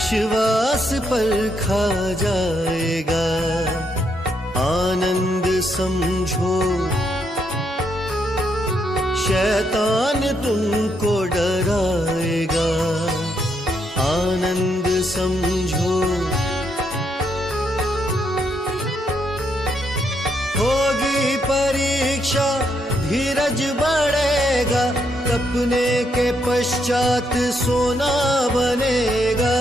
विश्वास पर खा जाएगा, आनंद समझो शैतान तुमको डराएगा, आनंद समझो। होगी परीक्षा धीरज बढ़ेगा, तपने के पश्चात सोना बनेगा।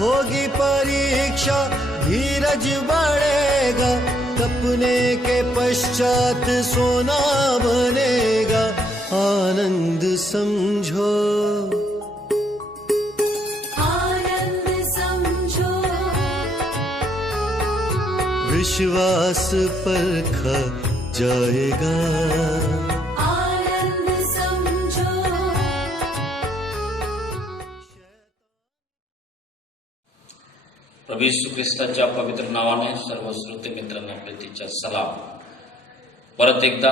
होगी परीक्षा धीरज बढ़ेगा, तपने के पश्चात सोना बनेगा, आनंद समझो, आनंद समझो। विश्वास परखा जाएगा। प्रभू येशू ख्रिस्ताच्या पवित्र नावाने सर्व श्रोते मित्रांना प्रीतीचा सलाम। परत एकदा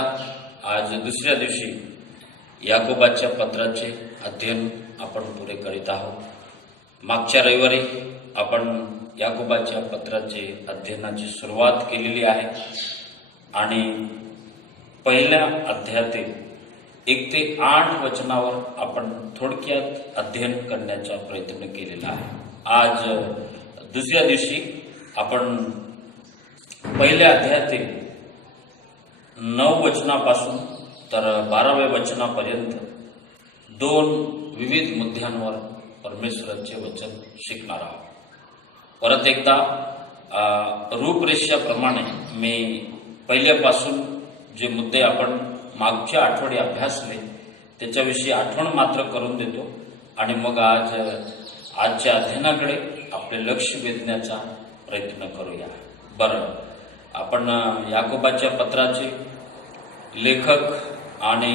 आज दुसऱ्या दिवशी याकोबाच्या पत्राचे अध्ययन आपण पुरे करीत आहोत। मागच्या रविवारी आपण याकोबाच्या पत्राचे अध्ययनाची सुरुवात केलेली आहे आणि पहिल्या अध्यायातील 1 ते 8 वचनावर आपण थोडक्यात अध्ययन करण्याचा प्रयत्न केलेला आहे। आज दुसऱ्या दिवशी आपण पहिल्या अध्यायातील 9 वचनापासून तर 12व्या वचनापर्यंत 2 विविध मुद्द्यांवर परमेश्वराचे वचन शिकणार आहोत। परत एकदा रूपरेषेप्रमाणे मी पहिल्यापासून जे मुद्दे आपण मागच्या आठवडे अभ्यासले त्याच्याविषयी आठवण मात्र करून देतो आणि मग आजच्या अध्ययनाकडे आपले लक्ष वेधण्याचा प्रयत्न करूया। बरं, आपण याकोबाच्या पत्राचे लेखक आणि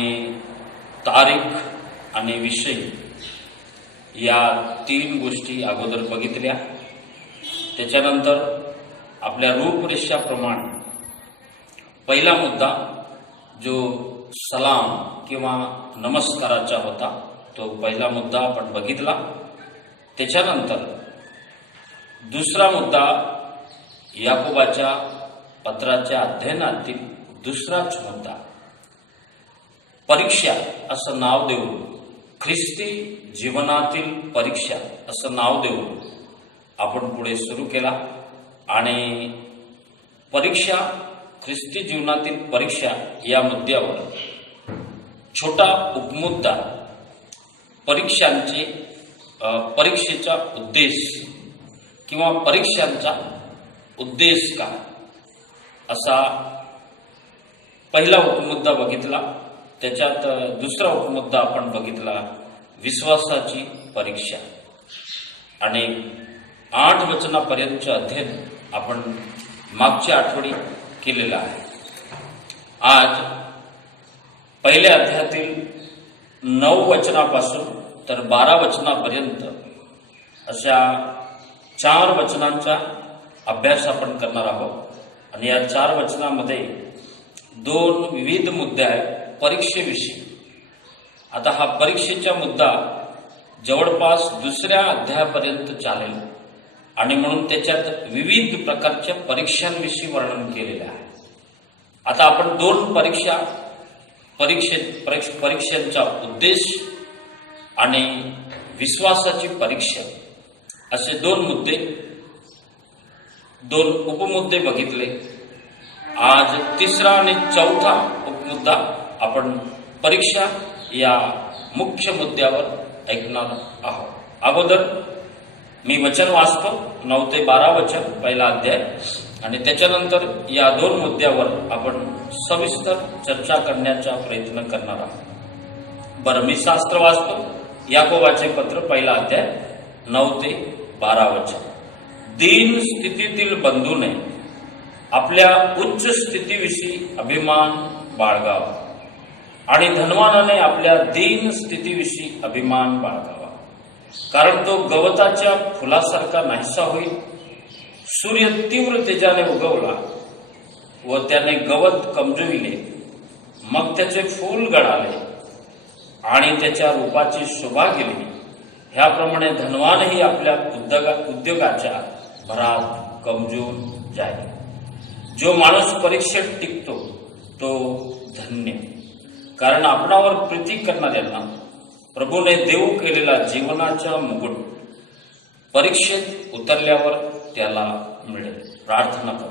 तारीख आणि विषय या 3 गोष्टी अगोदर बघितल्या। त्याच्यानंतर आपल्या रूपरेषाप्रमाणे पहिला मुद्दा जो सलाम किंवा नमस्काराचा होता तो पहिला मुद्दा आपण बघितला। त्याच्यानंतर दुसरा मुद्दा याकोबाच्या पत्राच्या अध्ययनातील दुसराच मुद्दा परीक्षा असं नाव देऊन, ख्रिस्ती जीवनातील परीक्षा असं नाव देऊन आपण पुढे सुरू केला आणि परीक्षा, ख्रिस्ती जीवनातील परीक्षा या मुद्द्यावर छोटा उपमुद्दा परीक्षेचा उद्देश किंवा परीक्षांचा उद्देश काय असा पहिला उपमुद्दा बघितला। त्याच्यात दुसरा उपमुद्दा आपण बघितला विश्वासाची परीक्षा आणि 8 वचनापर्यंतचे अध्ययन आपण मागच्या आठवडी केलेलं आहे। आज पहिल्या अध्यायातील 9 वचनापासून तर 12 वचनापर्यंत अशा 4 वचनांचा अभ्यास आपण करणार आहोत आणि या 4 वचनामध्ये 2 विविध मुद्दे आहेत परीक्षेविषयी। आता हा परीक्षेचा मुद्दा जवळपास दुसऱ्या अध्यायापर्यंत चालेल आणि म्हणून त्याच्यात विविध प्रकारच्या परीक्षांविषयी वर्णन केलेलं आहे। आता आपण 2 परीक्षांचा उद्देश आणि विश्वासाची परीक्षा असे 2 मुद्दे, 2 उपमुद्दे बघितले। आज तिसरा आणि चौथा उपमुद्दा आपण परीक्षा या मुख्य मुद्द्यावर ऐकणार आहोत। अगोदर मी वचन वाचतो 9 ते 12 वचन पहिला अध्याय आणि त्याच्यानंतर या 2 मुद्द्यावर आपण सविस्तर चर्चा करण्याचा प्रयत्न करणार आहोत। बरं, मी शास्त्र वाचतो याकोबाचे पत्र पहिला अध्याय 9 ते 12 वचन। दीन स्थितीतील बंधूने आपल्या उच्च स्थितीविषयी अभिमान बाळगावा आणि धनवानाने आपल्या दीन स्थितीविषयी अभिमान बाळगावा, कारण तो गवताच्या फुलासारखा नाहीसा होईल। सूर्य तीव्र तेजाने उगवला व त्याने गवत कमजविले, मग त्याचे फूल गळाले आणि त्याच्या रूपाची शोभा गेली, ह्याप्रमाणे धनवानही आपल्या उद्योगाच्या भरात कमजोर जाईल. जो माणूस परीक्षेत टिकतो तो धन्य, कारण आपणावर प्रीती करणाऱ्यांना प्रभूने देऊ केलेला जीवनाचा मुकुट परीक्षेत उतरल्यावर त्याला मिळेल. प्रार्थना करू.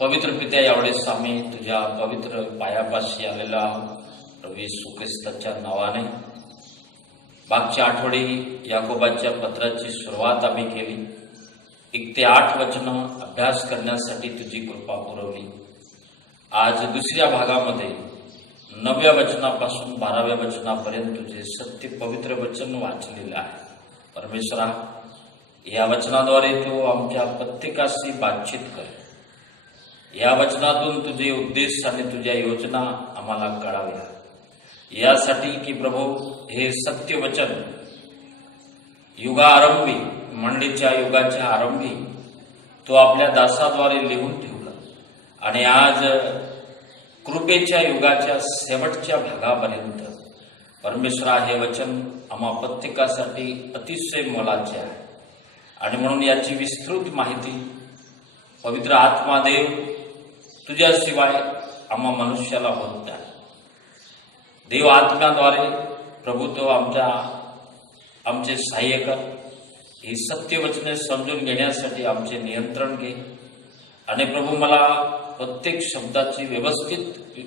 पवित्र पित्या, यावेळेस आम्ही तुझ्या पवित्र पायापाशी आलेला आहोत प्रभू येशू ख्रिस्ताच्या नावाने. मागच्या आठवडी याकोबाच्या पत्राची सुरुवात आम्ही केली. 1 ते 8 वचनं अभ्यास करण्यासाठी तुझी कृपा पुरवली. आज दुसऱ्या भागामध्ये 9व्या वचनापासून 12व्या वचनापर्यंत तुझे सत्य पवित्र वचन वाचलेलं आहे. परमेश्वरा, या वचनाद्वारे तू आमच्या प्रत्येकाशी बातचीत कर. या वचनातून तुझे उद्देश आणि तुझ्या योजना आम्हाला कळाव्या, यासाठी की प्रभू हे सत्य वचन युगारंभी, मंडळीच्या युगाच्या आरंभी तो आपल्या दासाद्वारे लिहून ठेवला आणि आज कृपेच्या युगाच्या शेवटच्या भागापर्यंत परमेश्वरा हे वचन आम्हा प्रत्येकासाठी अतिशय मोलाचे आहे. आणि म्हणून याची विस्तृत माहिती पवित्र आत्मादेव तुझ्याशिवाय आम्हा मनुष्याला होत नाही. देव आत्म्याद्वारे प्रभू तो आमचे सहाय्य कर. ही सत्यवचने समजून घेण्यासाठी आमचे नियंत्रण घे. आणि प्रभू मला प्रत्येक शब्दाची व्यवस्थित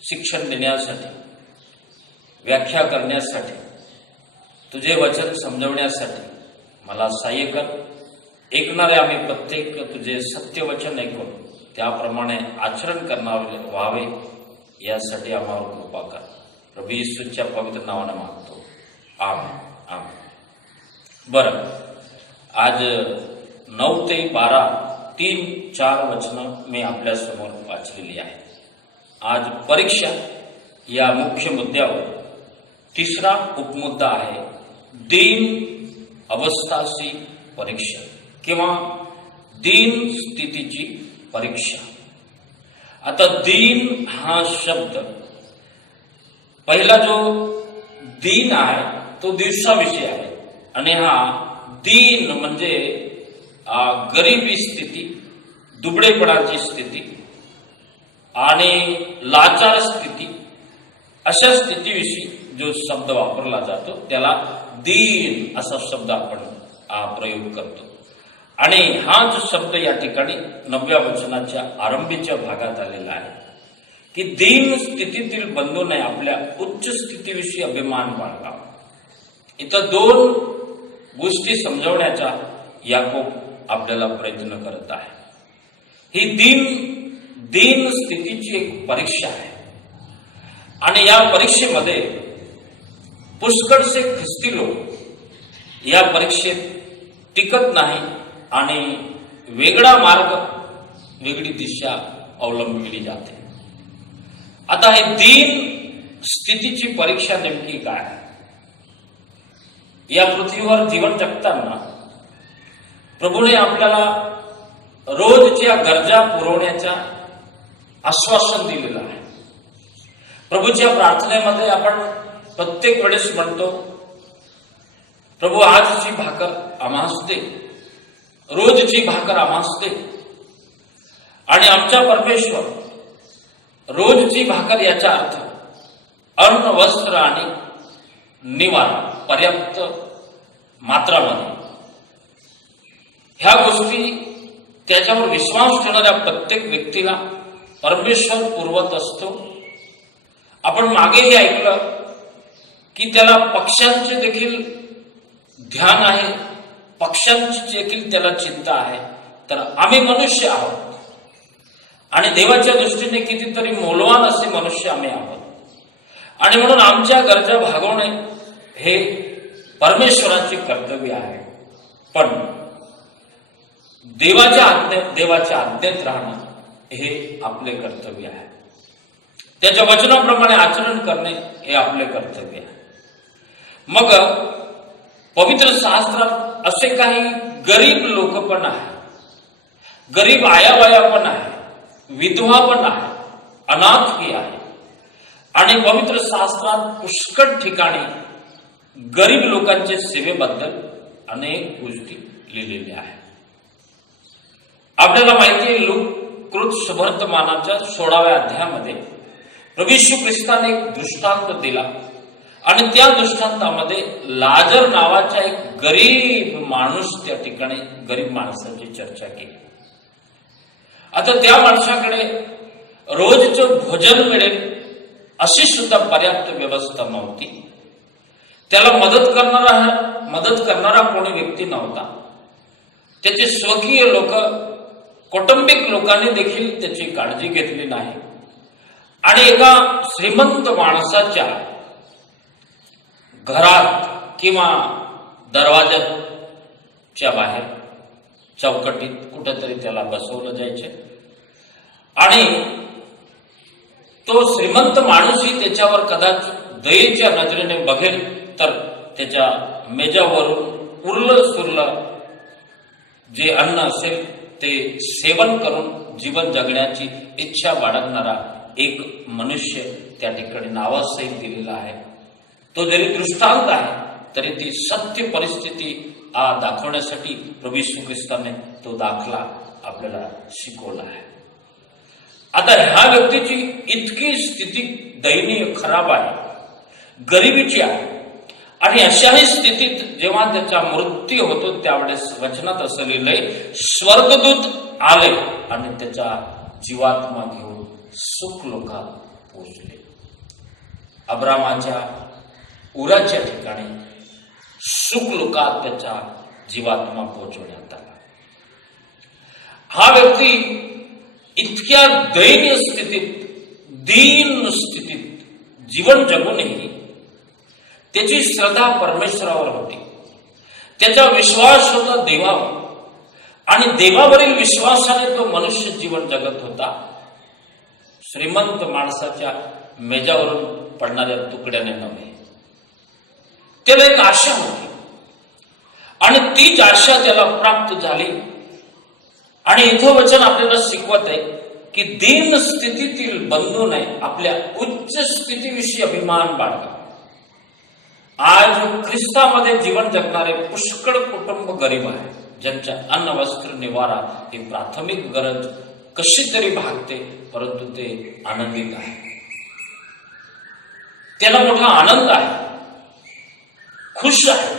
शिक्षण देण्यासाठी, व्याख्या करण्यासाठी, तुझे वचन समजवण्यासाठी मला सहाय्य कर. ऐकणारे आम्ही प्रत्येक तुझे सत्यवचन ऐकून त्याप्रमाणे आचरण करणारे व्हावे, यासाठी आम्हाला कृपा कर. प्रभू येशूच्या पवित्र नावाने मागतो. आमेन. आमेन. बरं, आज 9 ते 12 3-4 वचनं मी आपल्यासमोर वाचलेली आहे. आज परीक्षा या मुख्य मुद्द्यावर तिसरा उपमुद्दा आहे दीन अवस्थाची परीक्षा किंवा दीन स्थितीची परीक्षा. आता दीन हा शब्द, पहिला जो दीन आहे तो दिवसाविषयी आहे आणि हा दीन म्हणजे गरिबी स्थिती, दुबळेपणाची स्थिती आणि लाचार स्थिती, अशा स्थितीविषयी जो शब्द वापरला जातो त्याला दीन असा शब्द आपण प्रयोग करतो. आणि हा जो शब्द या ठिकाणी 9व्या वचनाच्या आरंभीच्या भागात आलेला आहे की दीन स्थितीतील बंधूने आपल्या उच्च स्थितीविषयी अभिमान बाळगावा. इथं 2 गोष्टी समजवण्याचा याकोब आपल्याला प्रयत्न करत आहे. ही दीन स्थितीची एक परीक्षा आहे आणि या परीक्षेमध्ये पुष्कळसे ख्रिस्ती लोक या परीक्षेत टिकत नाही आणि वेगळा मार्ग, वेगळी दिशा अवलंबली जाते. आता हे दीन स्थितीची परीक्षा नेमकी काय? या पृथ्वीवर जीवन जगताना प्रभूने आपल्याला रोजच्या गरजा पुरवण्याचा आश्वासन दिलेलं आहे. प्रभूच्या प्रार्थनेमध्ये आपण प्रत्येक वेळेस म्हणतो, प्रभू आजची भाकर आम्हास दे, रोजची भाकर आम्हास दे. आणि आमच्या परमेश्वर रोजची भाकर याचा अर्थ अन्न, वस्त्र आणि निवारा पर्याप्त मात्रामध्ये. ह्या गोष्टी त्याच्यावर विश्वास ठेवणाऱ्या प्रत्येक व्यक्तीला परमेश्वर पुरवत असतो. आपण मागेही ऐकलं की त्याला पक्ष्यांचे देखील ध्यान आहे, पक्ष्यांची देखील त्याला चिंता आहे. तर आम्ही मनुष्य आहोत आणि देवाच्या दृष्टीने कितीतरी मौल्यवान असे मनुष्य आम्ही आहोत. आणि म्हणून आमच्या गरजा भागवणे हे परमेश्वराचे कर्तव्य आहे. पण देवाच्या आज्ञेत राहणं हे आपले कर्तव्य आहे. त्याच्या वचनाप्रमाणे आचरण करणे हे आपले कर्तव्य आहे. मग पवित्र शास्त्रात असे काही गरीब लोक पण आहे, गरीब आयाबाया पण आहे, विधवा पण आहे, अनाथ ही आहे. आणि पवित्र शास्त्रात पुष्कळ ठिकाणी गरीब लोकांच्या सेवेबद्दल अनेक गोष्टी लिहिलेल्या आहेत. आपल्याला माहिती आहे, लूक सुवर्तमानाच्या 16व्या अध्यायामध्ये प्रभू येशू ख्रिस्ताने एक दृष्टांत दिला आणि त्या दृष्टांतामध्ये लाजर नावाचा एक गरीब माणूस, त्या ठिकाणी गरीब माणसाची चर्चा केली. आता त्या माणसाकडे रोजचं भोजन मिळेल अशी सुद्धा पर्याप्त व्यवस्था नव्हती. त्याला मदत करणारा कोणी व्यक्ती नव्हता. त्याचे स्वकीय लोक, कौटुंबिक लोकांनी देखील त्याची काळजी घेतली नाही. आणि एका श्रीमंत माणसाच्या घरात किंवा दरवाजाच्या बाहेर चौकटीत कुठेतरी त्याला बसवलं जायचे आणि तो श्रीमंत माणूसही त्याच्यावर कदाचित दयेच्या नजरेने बघेल तर त्याच्या मेजावरून उरलं सुरलं जे अन्न असेल ते सेवन करून जीवन जगण्याची इच्छा बाळगणारा एक मनुष्य त्या ठिकाणी नावासहित दिलेला आहे. तो जरी दृष्टांत आहे तरी ती सत्य परिस्थिती दाखवण्यासाठी प्रभू येशू ख्रिस्ताने तो दाखला आपल्याला शिकवला आहे. आता ह्या व्यक्तीची इतकी स्थिती दयनीय खराब आहे, गरिबीची आहे. आणि अशाही स्थितीत जेव्हा त्याचा मृत्यू होतो त्यावेळेस वचनात असं लिहिलंय, स्वर्गदूत आले आणि त्याचा जीवात्मा घेऊन सुख लोकात पोहोचले. अब्रामाच्या उराच्या ठिकाणी सुख लोकात त्याचा जीवात्मा पोहोचवण्यात आला. हा व्यक्ती इतक्या दयनीय स्थितीत, दीन स्थितीत जीवन जगूनही त्याची श्रद्धा परमेश्वरावर होती. त्याचा विश्वास होता देवावर आणि देवावरील विश्वासाने तो मनुष्य जीवन जगत होता. श्रीमंत माणसाच्या मेजावरून पडणाऱ्या तुकड्याने नव्हे. त्याला एक आशा होती आणि तीच आशा त्याला प्राप्त झाली. आणि इथं वचन आपल्याला शिकवत आहे की दीन स्थितीतील बंधूने आपल्या उच्च स्थितीविषयी अभिमान बाळगा. आज ख्रिस्तामध्ये जीवन जगणारे पुष्कळ कुटुंब गरीब आहे, ज्यांच्या अन्न वस्त्र निवारा ही प्राथमिक गरज कशी तरी भागते, परंतु ते आनंदित आहे. त्याला मोठा आनंद आहे, खुश आहे.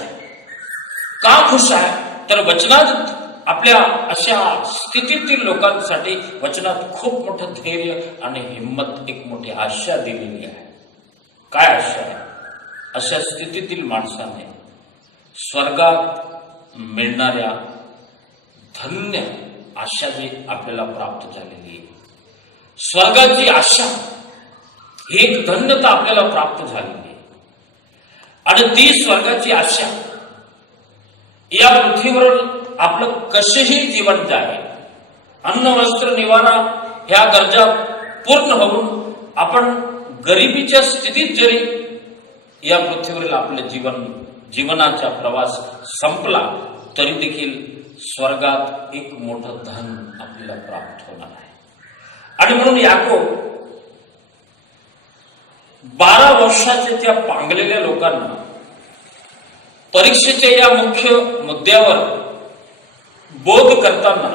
का खुश आहे तर वचनात आपल्या अशा स्थितीतील लोकांसाठी वचनात खूप मोठं धैर्य आणि हिंमत, एक मोठी आशा दिलेली आहे. काय आशा आहे? अशा स्थितीतील माणसाने स्वर्गात मिळणाऱ्या धन्य आशा जी आपल्याला प्राप्त झालेली आहे, स्वर्गाची आशा ही एक धन्यता आपल्याला प्राप्त झालेली आहे. आणि ती स्वर्गाची आशा या पृथ्वीवर आपलं कसेही जीवन जावे, अन्न वस्त्र निवारा ह्या गरजा पूर्ण होऊन आपण गरिबीच्या स्थितीत जरी या पृथ्वीवरील आपले जीवनाचा प्रवास संपला तरी देखील स्वर्गात एक मोठं धन आपल्याला प्राप्त होणार आहे. आणि म्हणून याकोब 12 वर्षाच्या त्या पांगलेल्या लोकांना परीक्षेच्या या मुख्य मुद्द्यावर बोध करताना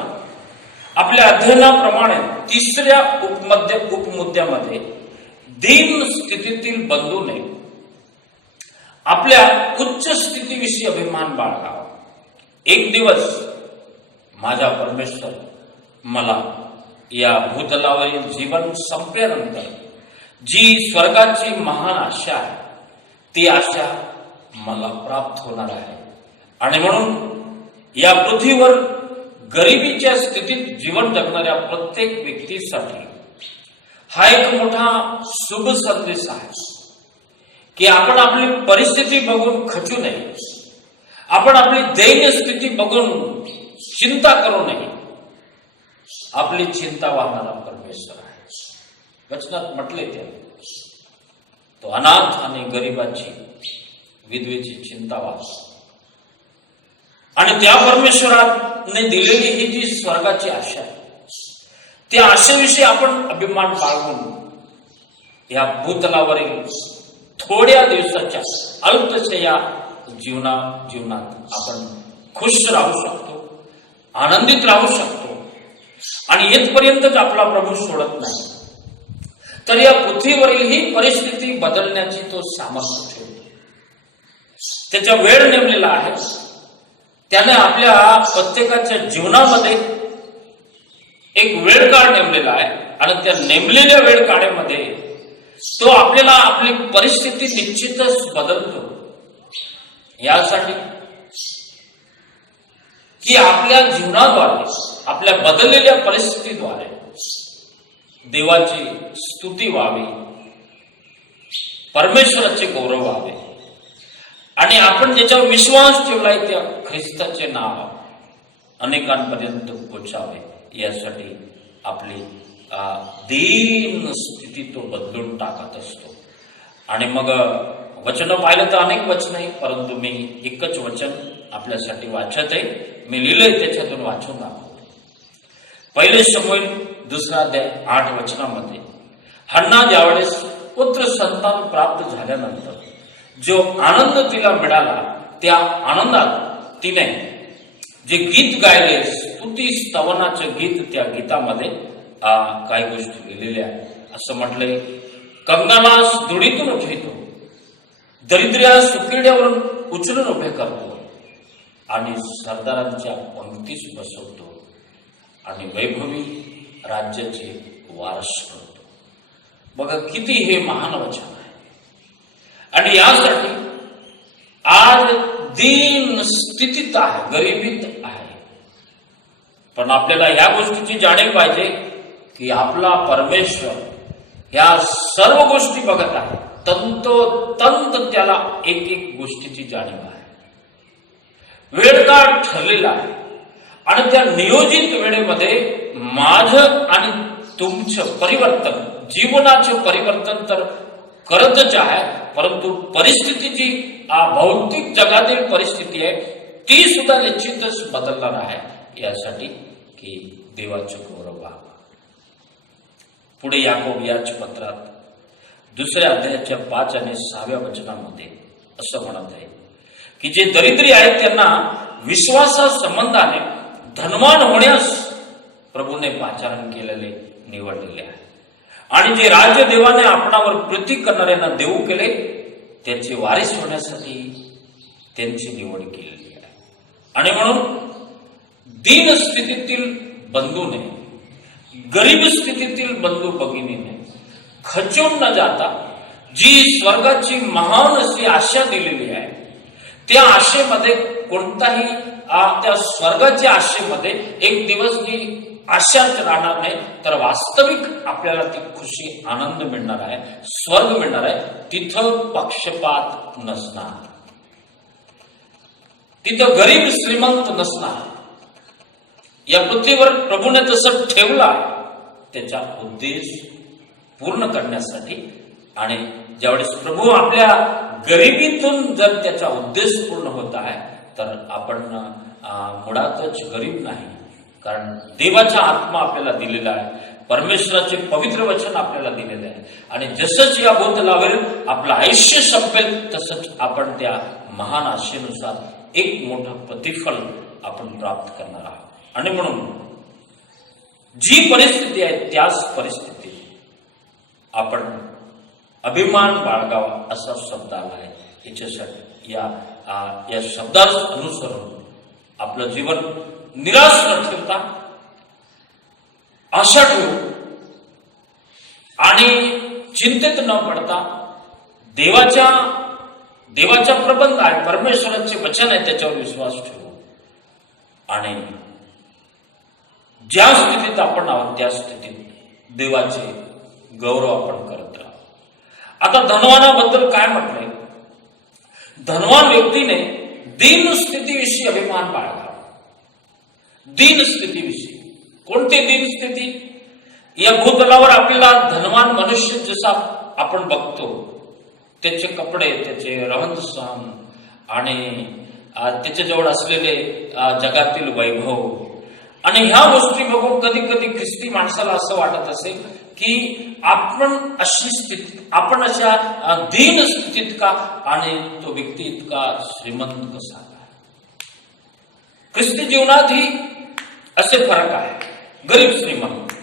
आपल्या अध्ययनाप्रमाणे 3ऱ्या उपमुद्द्यामध्ये दीन स्थितीतील बंधूने आपल्या उच्च स्थितीविषयी अभिमान बाळगावा. एक दिवस माझा परमेश्वर मला या भूतलावरील जीवन संपल्यानंतर जी स्वर्गाची महान आशा आहे ती आशा मला प्राप्त होणार आहे. आणि म्हणून या पृथ्वीवर गरिबीच्या स्थितीत जीवन जगणाऱ्या प्रत्येक व्यक्तीसाठी हा एक मोठा शुभ संदेश आहे की आपण आपली परिस्थिती बघून खचू नये, आपण आपली दैन्य स्थिती बघून चिंता करू नये. आपली चिंता वाहणारा परमेश्वर आहे. वचनात म्हटले तो अनाथ आणि गरिबाची, विधवेची चिंता वाच. आणि त्या परमेश्वराने दिलेली ही जी स्वर्गाची आशा आहे त्या आशेविषयी आपण अभिमान बाळगून या भूतलावरील थोड्या दिवसाच्या अल्पशया जीवनात आपण खुश राहू शकतो, आनंदित राहू शकतो आणि येथपर्यंतच आपला प्रभू सोडत नाही, तर या पृथ्वीवरील ही परिस्थिती बदलण्याची तो सामर्थ्य ठेवतो. त्याचा वेळ नेमलेला आहे. त्याने आपल्या प्रत्येकाच्या जीवनामध्ये एक वेळ काळ नेमलेला आहे आणि त्या नेमलेल्या वेळ काळामध्ये तो आपल्याला आपली परिस्थिती निश्चितच बदलतो. यासाठी की आपल्या जीवनाद्वारे, आपल्या बदललेल्या परिस्थितीद्वारे देवाची स्तुती व्हावी, परमेश्वराचे गौरव व्हावे आणि आपण ज्याच्यावर विश्वास ठेवलाय त्या ख्रिस्ताचे नाव अनेकांपर्यंत पोचावे, यासाठी आपली दीन स्थिती तो बदलून टाकत असतो. आणि मग वचन पाहिलं तर अनेक वचन आहे, परंतु मी एकच वचन आपल्यासाठी वाचत आहे. मी लिहिलंय त्याच्यातून वाचून दाखवतो. पहिले शमूएल 2 अध्याय 8 वचनामध्ये हन्ना ज्यावेळेस पुत्र संतान प्राप्त झाल्यानंतर जो आनंद तिला मिळाला, त्या आनंदात तिने जे गीत गायले, स्तुती स्तवनाचे गीत, त्या गीतामध्ये काही गोष्टी लिहिलेल्या आहेत. असं म्हटलंय, कंगालास धुळीतून उठवितो, दरिद्र्यास सुकिरड्यावरून उचलून उभे करतो आणि सरदारांच्या पंक्तीस बसवतो आणि वैभवी राज्याचे वारस करतो. बघा किती हे महान वचन आहे. आणि यासाठी आज दीन स्थितीत आहे, गरिबीत आहे, पण आपल्याला ह्या गोष्टीची जाणीव पाहिजे की आपला परमेश्वर या सर्व गोष्टी बघत आहे. तंतोतंत त्याला एक एक गोष्टीची जाणीव आहे. वेळकाळ ठरलेला आहे आणि त्या नियोजित वेळेमध्ये माझं आणि तुमचं परिवर्तन, जीवनाचं परिवर्तन तर करतच आहे, परंतु परिस्थिती जी भौतिक जगातील परिस्थिती आहे ती सुद्धा निश्चितच बदलणार आहे, यासाठी की देवाचं गौरव व्हावं. पुढे याकोब याच पत्रात 2 अध्यायाच्या 5 आणि 6 वचनामध्ये असं म्हणत आहे की जे दरिद्री आहेत त्यांना विश्वासा संबंधाने धनवान होण्यास प्रभूने पाचारण केलेले, निवडलेले आहे. आणि जे राज्य देवाने आपणावर प्रीती करणाऱ्यांना देऊ केले, त्याचे वारीस होण्यासाठी त्यांची निवड केलेली आहे. आणि म्हणून दीन स्थितीतील बंधूने, गरीब स्थितीतील बंधू भगिनीने खचून न जाता जी स्वर्गाची महान अशी आशा दिलेली आहे, त्या आशेमध्ये कोणताही त्या स्वर्गाच्या आशेमध्ये एक दिवस जी आशाच राहणार नाही, तर वास्तविक आपल्याला ती खुशी, आनंद मिळणार आहे, स्वर्ग मिळणार आहे. तिथं पक्षपात नसणार, तिथं गरीब श्रीमंत नसणार. या पृथ्वीवर प्रभूने तसं ठेवला त्याचा उद्देश पूर्ण करण्यासाठी. आणि ज्यावेळेस प्रभू आपल्या गरिबीतून जर त्याचा उद्देश पूर्ण होत आहे, तर आपण मुळातच गरीब नाही, कारण देवाचा आत्मा आपल्याला दिलेला आहे, परमेश्वराचे पवित्र वचन आपल्याला दिलेलं आहे. आणि जसंच या भूतलावर आपलं आयुष्य संपेल, तसंच आपण त्या महान आशेनुसार एक मोठं प्रतिफल आपण प्राप्त करणार आहोत. आणि म्हणून जी परिस्थिती आहे त्याच परिस्थितीत आपण अभिमान बाळगावा, असा शब्द आला आहे. याच्यासाठी या शब्दास अनुसरून आपलं जीवन निराश न ठेवता आशा ठेवू आणि चिंतित न पडता देवाचा प्रबंध आहे, परमेश्वराचे वचन आहे, त्याच्यावर विश्वास ठेवू आणि ज्या स्थितीत आपण आहोत त्या स्थितीत देवाचे गौरव आपण करत राहू. आता धनवानाबद्दल काय म्हटलंय? धनवान व्यक्तीने दीन स्थितीविषयी अभिमान बाळगावा. दीन स्थितीविषयी. कोणती दीन स्थिती? या भूतलावर आपल्याला धनवान मनुष्य जसा आपण बघतो, त्याचे कपडे, त्याचे रहन सहन आणि त्याच्याजवळ असलेले जगातील वैभव, आणि ह्या गोष्टी बघून कधी कधी ख्रिस्ती माणसाला असं वाटत असेल की आपण अशी स्थिती, आपण अशा दीन स्थितीत का आणि तो व्यक्ती इतका श्रीमंत कसा आहे? ख्रिस्ती जीवनातही असे फरक आहे. गरीब श्रीमंत,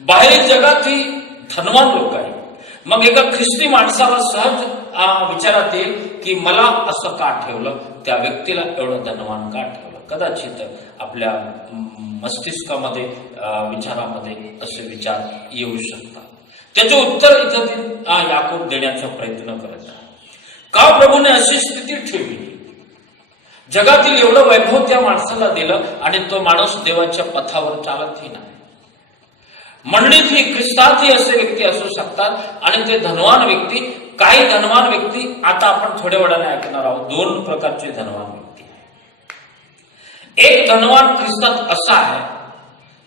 बाहेर जगातही धनवान लोक आहेत. मग एका ख्रिस्ती माणसाला सहज विचारात येईल की मला असं का ठेवलं, त्या व्यक्तीला एवढं धनवान का ठेवलं? कदाचित आपल्या मस्तिष्कामध्ये विचारामध्ये असे विचार येऊ शकतात. त्याचे उत्तर इथं याकूब देण्याचा प्रयत्न करत आहे. का प्रभूने अशी स्थिती ठेवली? जगातील एवढं वैभव त्या माणसाला दिलं आणि तो माणूस देवाच्या पथावर चालतही नाही. मंडळीतही ख्रिस्तातही असे व्यक्ती असू शकतात आणि ते धनवान व्यक्ती, काही धनवान व्यक्ती, आता आपण थोड्या वेळाने ऐकणार आहोत. दोन प्रकारचे धनवान व्यक्ती आहेत. एक धनवान ख्रिस्तात असा आहे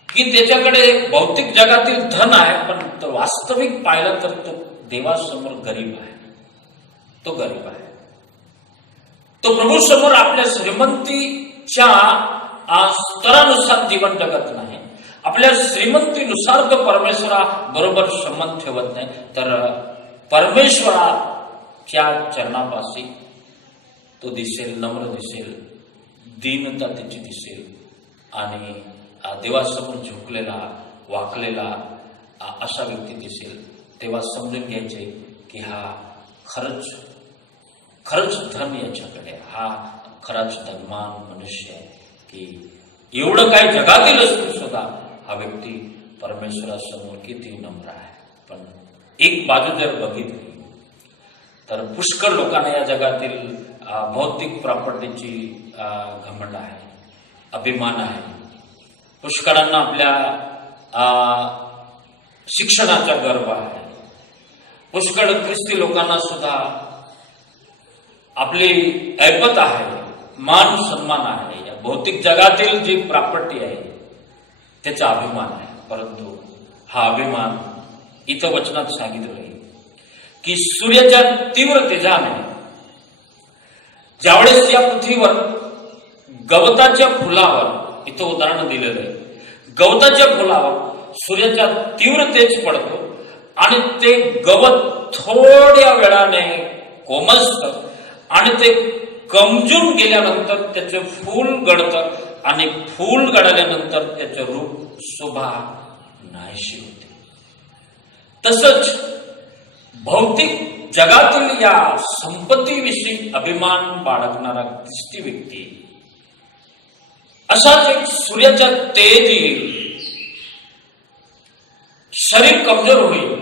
की त्याच्याकडे भौतिक जगातील धन आहे, पण तो वास्तविक पाहिलं तर तो देवासमोर गरीब आहे. तो गरीब आहे. तो प्रभू समोर आपल्या श्रीमंतीच्या स्तरानुसार जीवन जगत नाही. आपल्या श्रीमंतीनुसार तो परमेश्वरा बरोबर संबंध ठेवत नाही, तर परमेश्वराच्या चरणापाशी तो दिसेल, नम्र दिसेल, दीनता त्याची दिसेल आणि देवासमोर झुकलेला, वाकलेला असा व्यक्ती दिसेल. तेव्हा समजून घ्यायचे की हा खरंच धन याच्याकडे, हा खराच धनवान मनुष्य आहे, की एवढं काय जगातील असून सुद्धा हा व्यक्ती परमेश्वरासमोर किती नम्र आहे. पण एक बाजू जर बघितली तर पुष्कळ लोकांना या जगातील भौतिक प्रॉपर्टीची घमंड आहे, अभिमान आहे. पुष्कळांना आपल्या शिक्षणाचा गर्व आहे. पुष्कळ ख्रिस्ती लोकांना सुद्धा आपली ऐपत आहे, मान सन्मान आहे. या भौतिक जगातील जी प्रॉपर्टी आहे त्याचा अभिमान आहे. परंतु हा अभिमान इथं वचनात सांगितलं आहे की सूर्याच्या तीव्र तेजाने ज्यावेळेस या पृथ्वीवर गवताच्या फुलावर, इथं उदाहरण दिलेलं आहे, गवताच्या फुलावर सूर्याचा तीव्र तेज पडतो आणि ते गवत थोड्या वेळाने कोमजतं आणि ते कमजून गेल्यानंतर त्याचं फूल गळतं आणि फूल गळाल्यानंतर त्याचं रूप शोभा नाहीशी होते. तसंच भौतिक जगातील या संपत्तीविषयी अभिमान बाळगणारा ख्रिस्ती व्यक्ती असाच एक सूर्याचा तेज येईल, शरीर कमजोर होईल,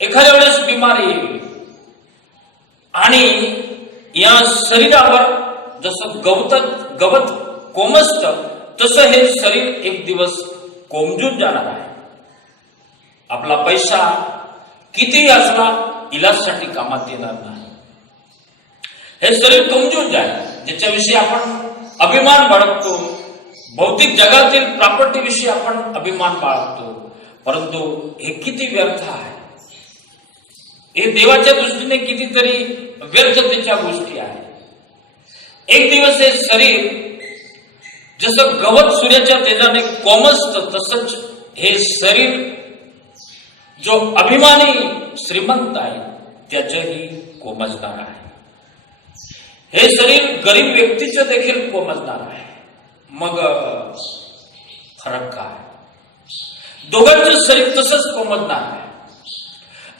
एखाद्या वेळेस बिमारी येईल आणि या शरीरावर जसं गवत कोमजतं तसं हे शरीर एक दिवस कोमजून जाणार आहे. आपला पैसा कितीही असला इलाजसाठी कामात येणार नाही. हे शरीर कोमजून जाईल, ज्याच्याविषयी आपण अभिमान बाळगतो, भौतिक जगातील प्रॉपर्टीविषयी आपण अभिमान बाळगतो, परंतु हे किती व्यर्थ आहे. हे देवाच्या दृष्टीने कितीतरी व्यर्थतेच्या गोष्टी आहेत. एक दिवस हे शरीर जसं गवत सूर्याच्या तेजाने कोमजतं तसंच हे शरीर जो अभिमानी श्रीमंत आहे त्याचंही कोमजणार आहे. हे शरीर गरीब व्यक्तीचं देखील कोमजणार आहे. मग फरक काय? दोघांचं शरीर तसंच कोमजणार आहे.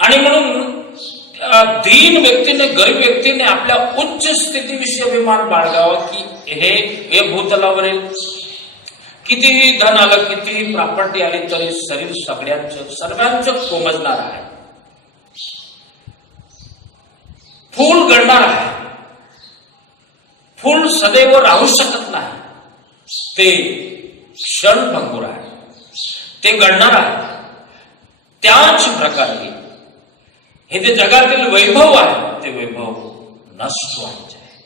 आणि म्हणून दीन व्यक्तीने, गरीब व्यक्तीने आपल्या उच्च स्थितीविषयी अभिमान बाळगावा की हे भूतलावरील कितीही धन आलं, कितीही प्रॉपर्टी आली तरी शरीर सर्वांचं कोमजणार आहे. फूल गळणार आहे. फूल सदैव राहू शकत नाही, ते क्षणभंगुर आहे, ते गळणार आहे. त्याच प्रकारे हे जे जगातील वैभव आहे ते वैभव नष्ट व्हायचे आहे.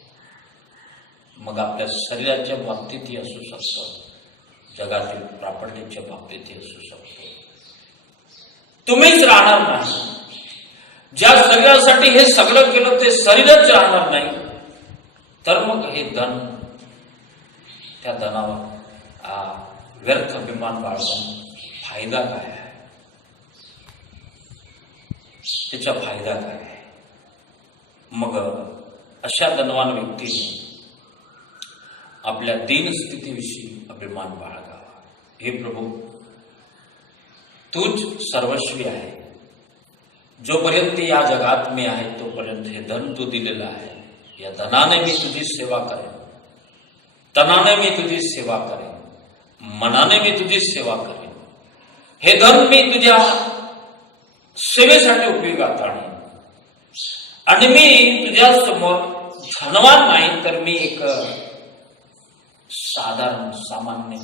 मग आपल्या शरीराच्या बाबतीतही असू शकतं, जगातील प्रॉपर्टीच्या बाबतीतही असू शकतो. तुम्हीच राहणार नाही. ज्या शरीरासाठी हे सगळं केलं ते शरीरच राहणार नाही, तर मग हे धन, त्या धनावर व्यर्थ अभिमान बाळगून फायदा काय आहे, त्याचा फायदा काय आहे? मग अशा धनवान व्यक्तीने आपल्या दीनस्थितीविषयी अभिमान बाळगावा. हे प्रभू, तूच सर्वस्वी आहे. जोपर्यंत या जगात मी आहे तोपर्यंत हे धन तू दिलेलं आहे. या धनाने मी तुझी सेवा करेन, तनाने मी तुझी सेवा करेन, मनाने मी तुझी सेवा करेन. हे धन मी तुझ्या सेवेसाठी उपयोगात आणेन. आणि मी तुझ्या समोर धनवान नाही तर मी एक साधारण सामान्य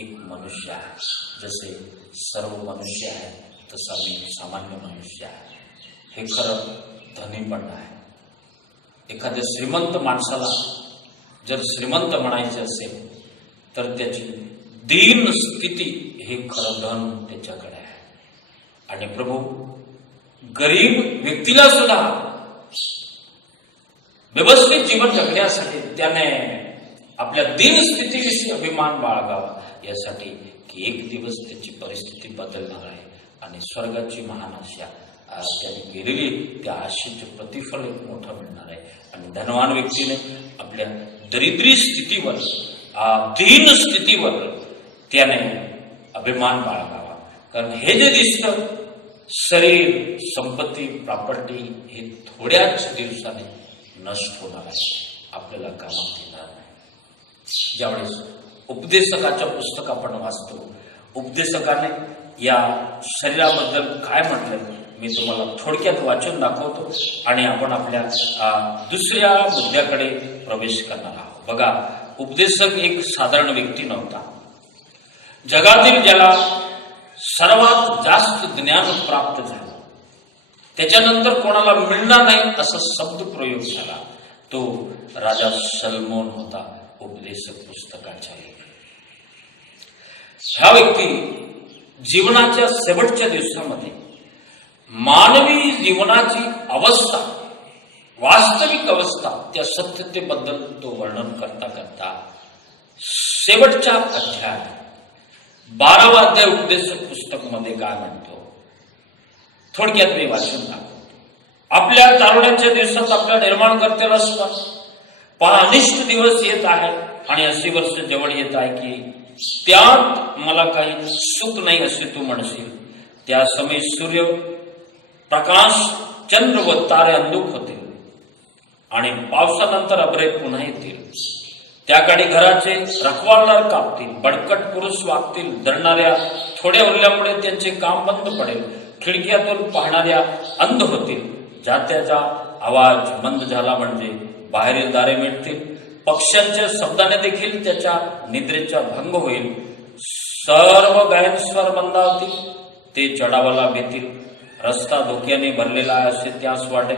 एक मनुष्य आहे. जसे सर्व मनुष्य आहे तसा मी सामान्य मनुष्य आहे. हे खरं धनीपण आहे. एखाद्या श्रीमंत माणसाला जर श्रीमंत म्हणायचे असेल तर त्याची दीन स्थिती हे खरं धन त्याच्याकडे आहे. आणि प्रभू, गरीब व्यक्तीला सुद्धा व्यवस्थित जीवन जगण्यासाठी त्याने आपल्या दीन स्थितीविषयी अभिमान बाळगावा, यासाठी की एक दिवस त्याची परिस्थिती बदलणार आहे आणि स्वर्गाची महान आशा त्याने केलेली त्या आशेचे प्रतिफल एक मोठं मिळणार आहे. आणि धनवान व्यक्तीने आपल्या दरिद्री स्थितीवर, दीन स्थितीवर त्याने अभिमान बाळगावा. कारण हे जे दिसतं शरीर, संपत्ती, प्रॉपर्टी हे थोड्याच दिवसाने नष्ट होणार आहे, आपल्याला कामात येणार नाही. ज्यावेळेस उपदेशकाचं पुस्तक आपण वाचतो, उपदेशकाने या शरीराबद्दल काय म्हटलं मी तुम्हाला थोडक्यात वाचून दाखवतो आणि आपण आपल्या दुसऱ्या मुद्द्याकडे प्रवेश करणार आहोत. बघा, उपदेशक एक साधारण व्यक्ती नव्हता. जगातील ज्याला सर्वात जास्त ज्ञान प्राप्त झालं, त्याच्यानंतर कोणाला मिळणार नाही असा शब्द प्रयोग झाला, तो राजा सलमोन होता. उपदेशक पुस्तकाच्या ह्या व्यक्ती जीवनाच्या शेवटच्या दिवसामध्ये मानवी जीवनाची अवस्था, वास्तविक अवस्था, त्या सत्यतेबद्दल तो वर्णन करता करता शेवटच्या अध्याय 12वा अध्याय उपदेशक पुस्तक मध्ये काय म्हणतो, थोडक्यात मी वाचून दाखवतो. आपल्या तारुण्याच्या दिवसात आपल्या निर्माणकर्त्याला स्मरण पहा, अनिष्ट दिवस येत आहे आणि अशी वर्ष जवळ येत आहे की त्यात मला काही सुख नाही असे तू म्हणशील. त्या समय सूर्य प्रकाश, चंद्र व तारे अंधुक होतील आणि पावसानंतर अभ्रे पुन्हा येतील. त्या काळी घराचे रखवालदार कापतील, बडकट पुरुष वागतील, धरणाऱ्या थोड्या उरल्यामुळे त्यांचे काम बंद पडेल, खिडक्यातून पाहणाऱ्या अंध होतील, जात्याचा आवाज मंद झाला म्हणजे बाहेरील दारे मिळतील, पक्ष्यांच्या शब्दाने देखील त्याच्या निद्रेचा भंग होईल, सर्व गायन स्वर मंदावतील, ते चढावाला भेतील, रस्ता धोक्याने भरलेला आहे असे त्यास वाटे,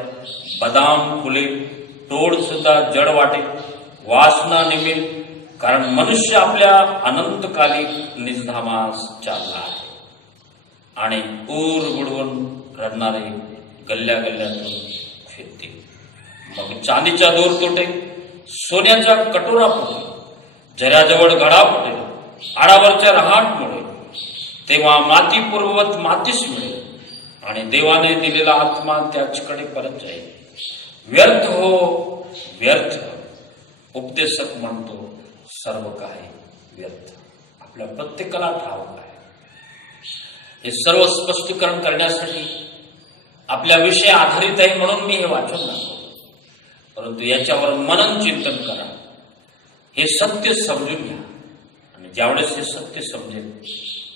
बदाम फुलेल, टोळ सुद्धा जड वाटेल, वासना निमेल, कारण मनुष्य आपल्या अनंतकाली निजधामास चालला आहे. आणि ऊर बुडवून रडणारे गल्ल्या गल्ल्यातून फिरतील. मग चांदीचा दोर तुटेल, सोन्याचा कटोरा फुटेल, झऱ्याजवळ घडा फुटेल, आडावरच्या रहाट मिळेल, तेव्हा माती पूर्ववत मातीस मिळेल आणि देवाने दिलेला आत्मा त्याचकडे परत जाईल. व्यर्थ हो व्यर्थ, उपदेशक म्हणतो सर्व काही व्यर्थ. आपल्या प्रत्येकाला ठाऊक आहे. हे सर्व स्पष्टीकरण करण्यासाठी आपल्या विषय आधारित आहे म्हणून मी हे वाचून दाखवतो. परंतु याच्यावर मनन चिंतन करा, हे सत्य समजून घ्या. आणि ज्यावेळेस हे सत्य समजेल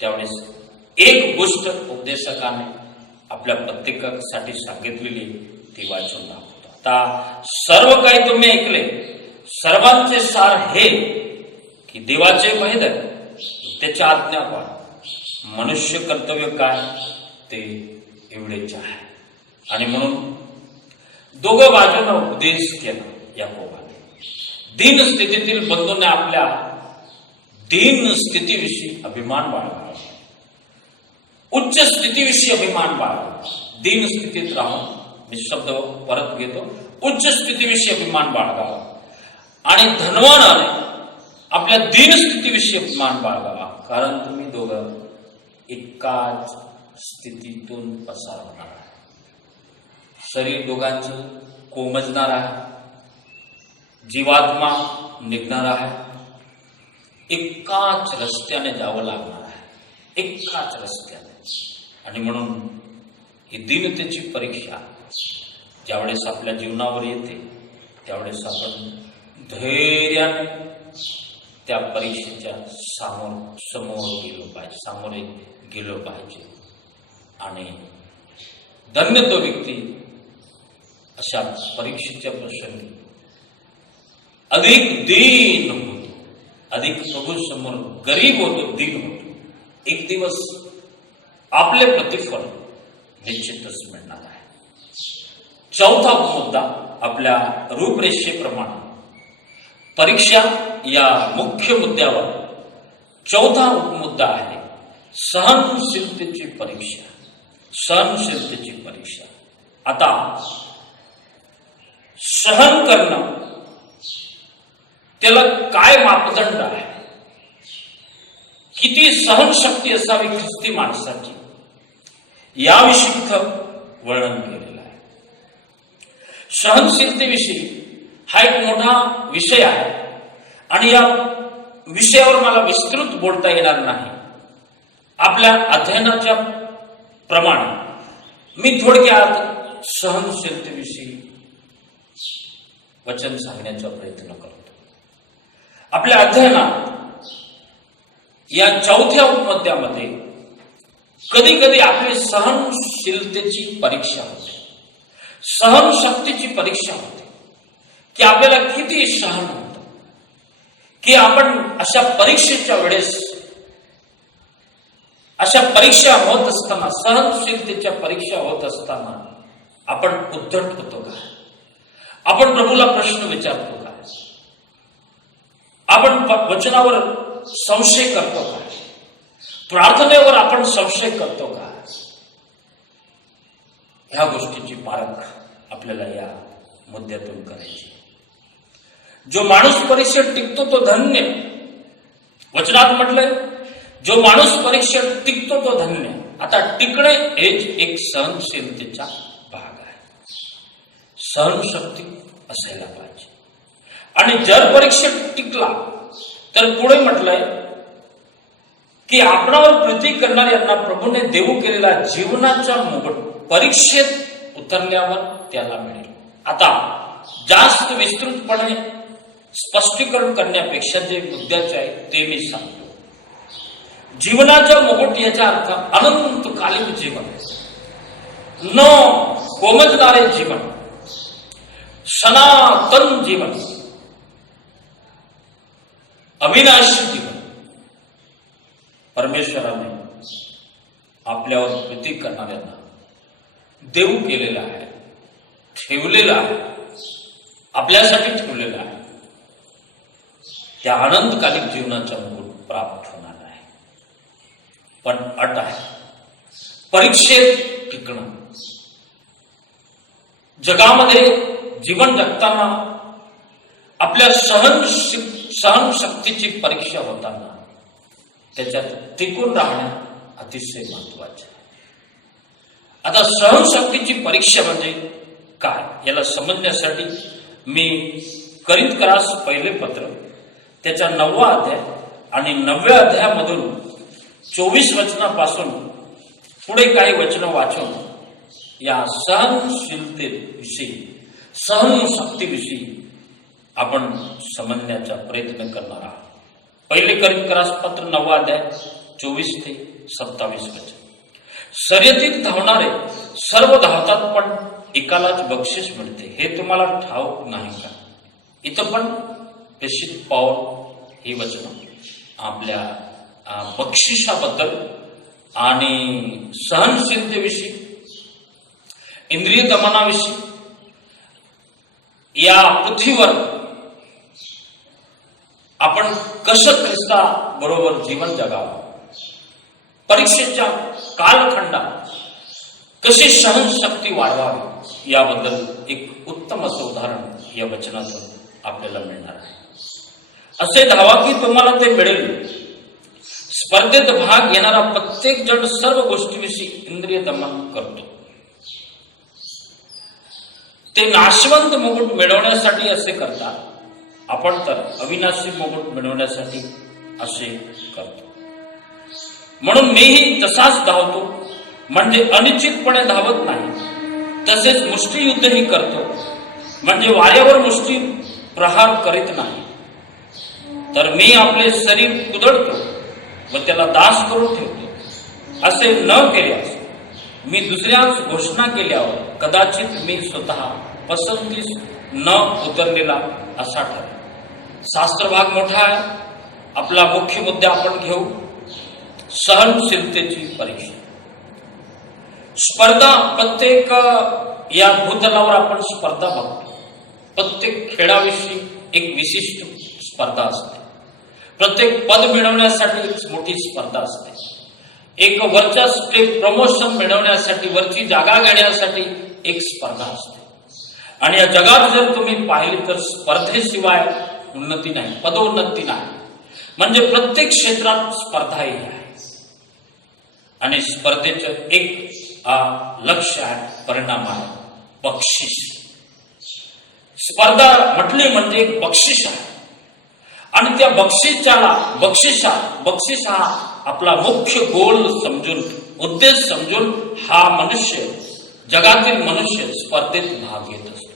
त्यावेळेस एक गोष्ट उपदेशकाने आपल्या प्रत्येकासाठी सांगितलेली ती वाचून दाखवतो. आता सर्व काही तुम्ही ऐकले, सर्वांचे सार हे की देवाचे भय धर, त्याच्या आज्ञा पाळा, मनुष्य कर्तव्य काय ते एवढेच आहे. आणि म्हणून दोघं बाजूंना उपदेश केला याकोबाने. दीन स्थितीतील बंधूंनी आपल्या दीन स्थितीविषयी अभिमान बाळगावा, उच्च स्थितीविषयी अभिमान बाळगावा. दीन स्थितीत राहून, मी शब्द परत घेतो, उच्च स्थितीविषयी अभिमान बाळगावा. आणि धनवानाने आपल्या दीन स्थितीविषयी अभिमान बाळगावा, कारण तुम्ही दोघं एकाच स्थितीतून पसार होणार आहे. शरीर दोघांचं कोमजणार आहे, जीवात्मा निघणार आहे, एकाच रस्त्याने जावं लागणार आहे, एकाच रस्त्याने. आणि म्हणून ही दीनतेची परीक्षा ज्यावेळेस आपल्या जीवनावर येते त्यावेळेस आपण धैर्याने त्या परीक्षेच्या सामोरे गेलो पाहिजे. आणि धन्य तो व्यक्ती अशा परीक्षेच्या प्रसंगी अधिक दीन होतो, अधिक प्रभू समोर गरीब होतो, दीन होतो. एक दिवस आपले प्रतिफल निश्चितच मिळणार आहे. चौथा मुद्दा आपल्या रूपरेषेप्रमाणे परीक्षा या मुख्य मुद्द्यावर चौथा उपमुद्दा आहे सहनशीलतेची परीक्षा. सहनशीलतेची परीक्षा. आता सहन करणं त्याला काय मापदंड आहे, किती सहनशक्ती असावी ख्रिस्ती माणसाची, याविषयी वर्णन केलेलं आहे. सहनशीलतेविषयी हा एक मोठा विषय आहे आणि या विषयावर मला विस्तृत बोलता येणार नाही. आपल्या अध्ययनाच्या प्रमाणे मी थोडक्यात सहनशीलतेविषयी वचन सांगण्याचा प्रयत्न करतो. आपल्या अध्ययनात या चौथ्या उपमुद्द्यामध्ये कधी कधी आपली सहनशीलतेची परीक्षा होते, सहनशक्तीची परीक्षा होते की आपल्याला किती सहन होतं, की आपण अशा परीक्षेच्या वेळेस, अशा परीक्षा होत असताना, सहनशीलतेच्या परीक्षा होत असताना आपण उद्धट होतो का, आपण प्रभूला प्रश्न विचारतो का, आपण वचनावर संशय करतो का, प्रार्थनेवर आपण संशय करतो का, ह्या गोष्टीची पारख आपल्याला या मुद्द्यातून करायची. जो माणूस परीक्षेत टिकतो तो धन्य. वचनात म्हटलंय जो माणूस परीक्षेत टिकतो तो धन्य. आता टिकणे हेच एक सहनशीलतेचा भाग आहे. सहनशक्ती असायला पाहिजे. आणि जर परीक्षेत टिकला तर पुढे म्हटलंय की आपणावर प्रीती करणाऱ्यांना प्रभूने देऊ केलेला जीवनाचा मुकुट परीक्षेत उतरल्यावर त्याला मिळेल. आता जास्त विस्तृतपणे स्पष्टीकरण करण्यापेक्षा जे मुद्द्याचे आहे ते मी सांगतो. जीवनाचा मुकुट याचा अर्थ अनंतकालीन जीवन, न कोमजणारे जीवन, सनातन जीवन, अविनाशी जीवन. परमेश्वराने आपल्यावर प्रीती करणाऱ्यांना देऊ केलेला आहे, ठेवलेला आहे, आपल्यासाठी ठेवलेला आहे. त्या अनंतकालिक जीवनाचा मुकुट प्राप्त होणार आहे. पण अट आहे परीक्षेत टिकणं. जगामध्ये जीवन जगताना आपल्या सहनशक्तीची परीक्षा होताना त्याच्यात टिकून राहणे अतिशय महत्वाचे आहे. आता सहनशक्तीची परीक्षा म्हणजे काय याला समजण्यासाठी मी करिन्थकरास पहिले पत्र त्याच्या 9वा अध्याय आणि 9व्या अध्यायामधून 24 वचनापासून पुढे काही वचनं वाचून या सहनशीलतेविषयी, सहनशक्तीविषयी आपण समजण्याचा प्रयत्न करणार आहोत. पहिले करिन्थकरास पत्र 9वा अध्याय 24 ते 27 वचन. शर्यतीत धावणारे सर्व धावतात पण एकालाच बक्षीस मिळते हे तुम्हाला ठाऊक नाही का. इथं पण प्रेषित पाऊल ही वचन आपल्या बक्षिसाबद्दल आणि सहनशीलतेविषयी, इंद्रिय दमनाविषयी, या पृथ्वीवर आपण कसं ख्रिस्ता बरोबर जीवन जगावं, परीक्षेच्या कालखंडात कशी सहनशक्ती वाढवावी याबद्दल एक उत्तम असं उदाहरण या वचनातून आपल्याला मिळणार आहे. असे धावा की तुम्हाला ते मिळेल. स्पर्धेत भाग घेणारा प्रत्येक जण सर्व गोष्टीविषयी इंद्रिय दमन करतो. ते नाशवंत मुकुट मिळवण्यासाठी असे करतात, आपण तर अविनाशी मुकुट मिळवण्यासाठी असे करतो. म्हणून मीही तसाच धावतो, म्हणजे अनिश्चितपणे धावत नाही. तसेच मुष्टियुद्धही करतो, म्हणजे वाऱ्यावर मुष्टी प्रहार करीत नाही. तर मी आपले शरीर कुदळतो व त्याला दास करून ठेवतो. असे न केल्यास मी दुसऱ्याच घोषणा केल्यावर कदाचित मी स्वतः पसंतीस न उतरलेला असा ठरेल. शास्त्र भाग मोठा आहे. आपला मुख्य मुद्दा आपण घेऊ, सहनशीलतेची परीक्षा. स्पर्धा, प्रत्येक या भूतलावर आपण स्पर्धा बघतो. प्रत्येक खेळाविषयी एक विशिष्ट स्पर्धा असते. प्रत्येक पद मिळवण्यासाठी एक मोठी स्पर्धा असते. एक वरच्या स्टेप प्रमोशन मिळवण्यासाठी, वरची जागा घेण्यासाठी एक स्पर्धा असते. आणि या जगात जर तुम्ही पाहिली तर स्पर्धेशिवाय उन्नती नाही, पदोन्नती नाही. म्हणजे प्रत्येक क्षेत्रात स्पर्धा ही आहे. आणि स्पर्धेचं एक लक्ष्य आहे, परिणाम आहे, बक्षीस. स्पर्धा म्हटली म्हणजे एक बक्षीस आहे. आणि त्या बक्षीस हा आपला मुख्य गोल समजून, उद्देश समजून हा मनुष्य, जगातील मनुष्य स्पर्धेत भाग घेत असतो.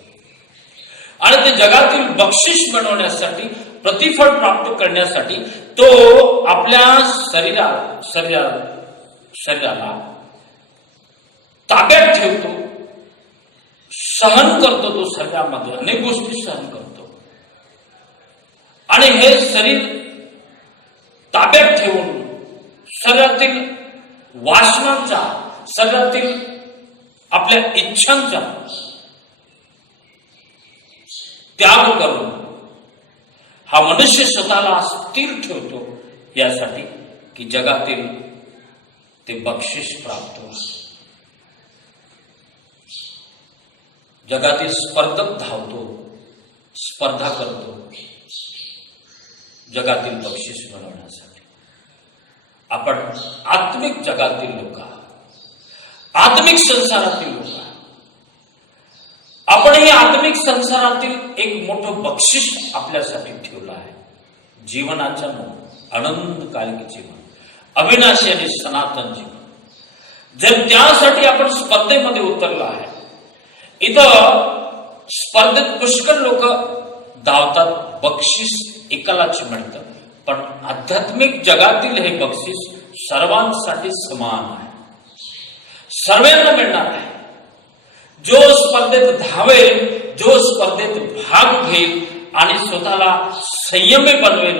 आणि ते जगातील बक्षीस बनवण्यासाठी, प्रतिफळ प्राप्त करण्यासाठी तो आपल्या शरीराला ताब्यात ठेवतो, सहन करतो. तो शरीरामध्ये अनेक गोष्टी सहन करतो. आणि हे शरीर ताब्यात ठेवून शरीरातील वासनांचा, शरीरातील आपल्या इच्छांचा त्याग करून हा मनुष्य स्वतःला स्थिर ठेवतो, यासाठी की जगातील ते बक्षीस प्राप्त हो. जगातील स्पर्धक धावतो, स्पर्धा करतो जगातील बक्षीस मिळवण्यासाठी. आपण आत्मिक जगातील लोक, आत्मिक संसारातील लोक, आपण हे आत्मिक संसारातील एक मोठं बक्षीस आपल्यासाठी ठेवलं आहे. जीवनाचं आनंदकालिक जीवन, अविनाशी आणि सनातन जीवन. जर त्यासाठी आपण स्पर्धेमध्ये उतरलो आहे, इथं स्पर्धेत पुष्कळ लोक धावतात, बक्षीस एकालाच मिळतं. पण आध्यात्मिक जगातील हे बक्षीस सर्वांसाठी समान आहे, सर्वांना मिळणार आहे. जो स्पर्धेत धावेल, जो स्पर्धेत भाग घेईल आणि स्वतःला संयमी बनवेल,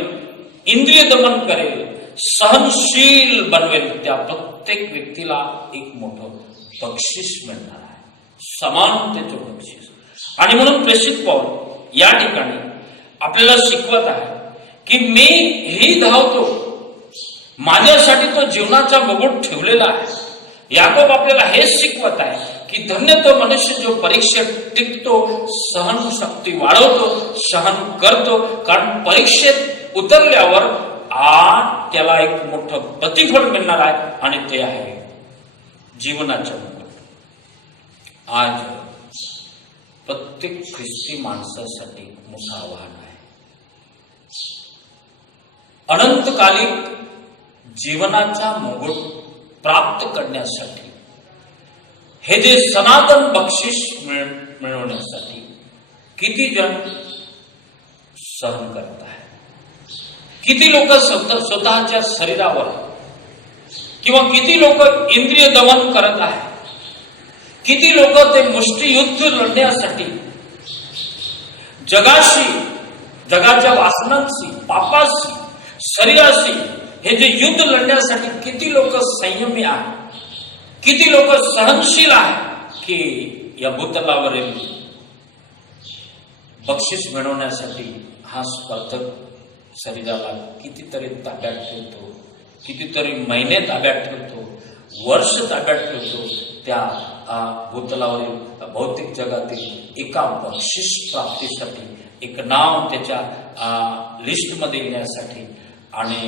इंद्रिय दमन करेल, सहनशील बनवेल, त्या प्रत्येक व्यक्तीला एक मोठं बक्षीस मिळणार आहे, समानतेचं बक्षीस. आणि म्हणून प्रेषित पाऊल या ठिकाणी आपल्याला शिकवत आहे की मी ही धावतो, माझ्यासाठी तो जीवनाचा मुकुट ठेवलेला आहे. याकोब आपल्याला हेच शिकवत आहे की धन्य तो मनुष्य जो परीक्षेत टिकतो, सहनशक्ती वाढवतो, सहन करतो. कारण परीक्षेत उतरल्यावर त्याला एक मोठं प्रतिफळ मिळणार आहे, आणि ते आहे जीवनाचं मुकुट. आज प्रत्येक ख्रिस्ती माणसासाठी मोठं आव्हान आहे. अनंतकालिक जीवनाचा मुकुट प्राप्त करण्यासाठी, हे जे सनातन बक्षीस मिळवण्यासाठी किती जण सहन करत आहे, किती लोक स्वतःच्या शरीरावर, किंवा किती लोक इंद्रिय दमन करत आहे, किती लोक ते मुष्टियुद्ध लढण्यासाठी जगाशी, जगाच्या वासनांशी, पापाशी, शरीराशी हे जे युद्ध लढण्यासाठी किती लोक संयमी आहेत, किती लोक सहनशील आहेत, की या भूतलावरील बक्षीस मिळवण्यासाठी हा स्पर्धक शरीराला कितीतरी ताब्यात ठेवतो, कितीतरी महिने ताब्यात ठेवतो, वर्ष ताब्यात ठेवतो, त्या भूतलावरील भौतिक जगातील एका बक्षीस प्राप्तीसाठी, एक नाव त्याच्या लिस्टमध्ये येण्यासाठी. आणि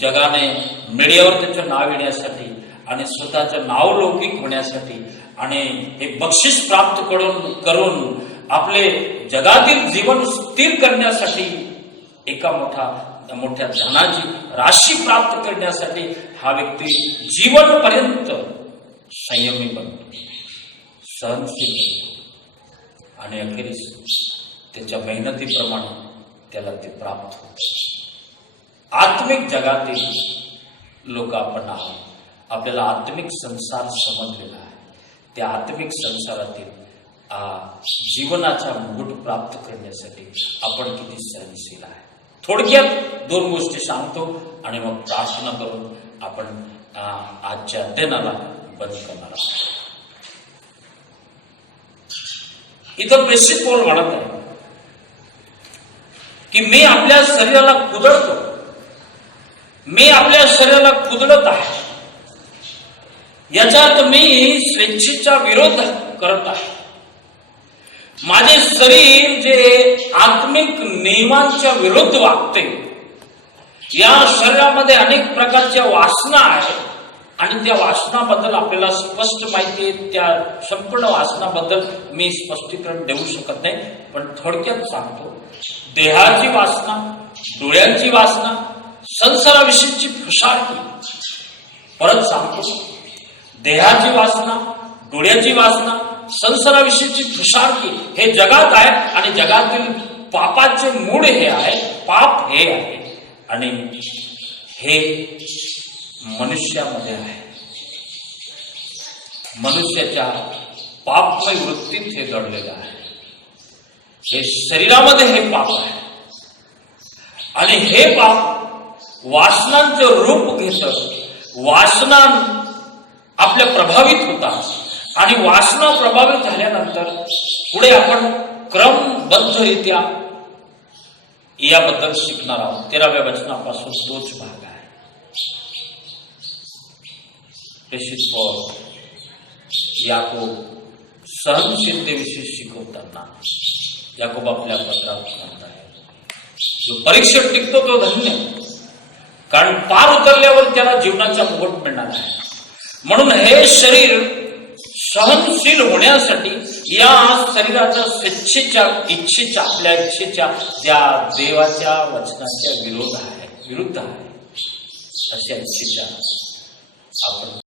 जगाने मीडियावर त्याचं नाव येण्यासाठी आणि स्वतःचं नाव लौकिक होण्यासाठी आणि हे बक्षीस प्राप्त करून आपले जगातील जीवन स्थिर करण्यासाठी एका मोठ्या धनाची राशी प्राप्त करण्यासाठी हा व्यक्ती जीवनपर्यंत संयमी बनतो, सहनशील बनतो आणि अखेरीस त्याच्या मेहनतीप्रमाणे त्याला ते प्राप्त होते. आत्मिक जगातील लोक आपण आहोत. आपल्याला आत्मिक संसार समजलेला आहे. त्या आत्मिक संसारातील जीवनाचा मुकुट प्राप्त करण्यासाठी आपण किती सहनशील आहे. थोडक्यात 2 गोष्टी सांगतो आणि मग प्रार्थना करून आपण आजच्या अध्ययनाला बंद करणार आहोत. इथं प्रेषित पौल म्हणत आहे की मी आपल्या शरीराला कुदळतो, मी आपल्या शरीराला कुदळत आहे. याचा अर्थ मी स्वेच्छेचा विरोध करत आहे. माझे शरीर जे आत्मिक नियमांच्या विरुद्ध वागते, या शरीरामध्ये अनेक प्रकारच्या वासना आहेत आणि त्या वासनाबद्दल आपल्याला स्पष्ट माहिती आहे. त्या संपूर्ण वासनाबद्दल मी स्पष्टीकरण देऊ शकत नाही, पण थोडक्यात सांगतो. देहाची वासना, डोळ्यांची वासना, संसाराविषयीची फुसारकी. परत सांगतो, देहाची वासना, डोळ्याची वासना, संसाराविषयीची फुसारकी हे जगात आहे आणि जगातील पापाचे मूळ हे आहे, पाप हे आहे आणि हे मनुष्यामध्ये आहे. मनुष्याच्या पापमय वृत्तीत हे दडलेलं आहे. हे शरीरामध्ये हे पाप आहे आणि हे पाप वासनांचं रूप घेतं. वासना आपल्या प्रभावित होतात आणि वासना प्रभावित झाल्यानंतर पुढे आपण क्रमबद्धरित्या याबद्दल शिकणार आहोत. 13व्या वचनापासून तोच भाग आहे. प्रेषित पौल याकोब सहनशीलतेविषयी शिकवताना याकोब आपल्या पत्रात म्हणत आहे, जो परीक्षेत टिकतो तो धन्य, कारण पार उतरल्यावर त्याला जीवनाचा मुकुट मिळणार आहे. म्हणून हे शरीर सहनशील होण्यासाठी या शरीराच्या स्वेच्छेच्या इच्छेच्या, आपल्या इच्छेच्या ज्या देवाच्या वचनाच्या विरुद्ध आहे, अशा इच्छेच्या आपण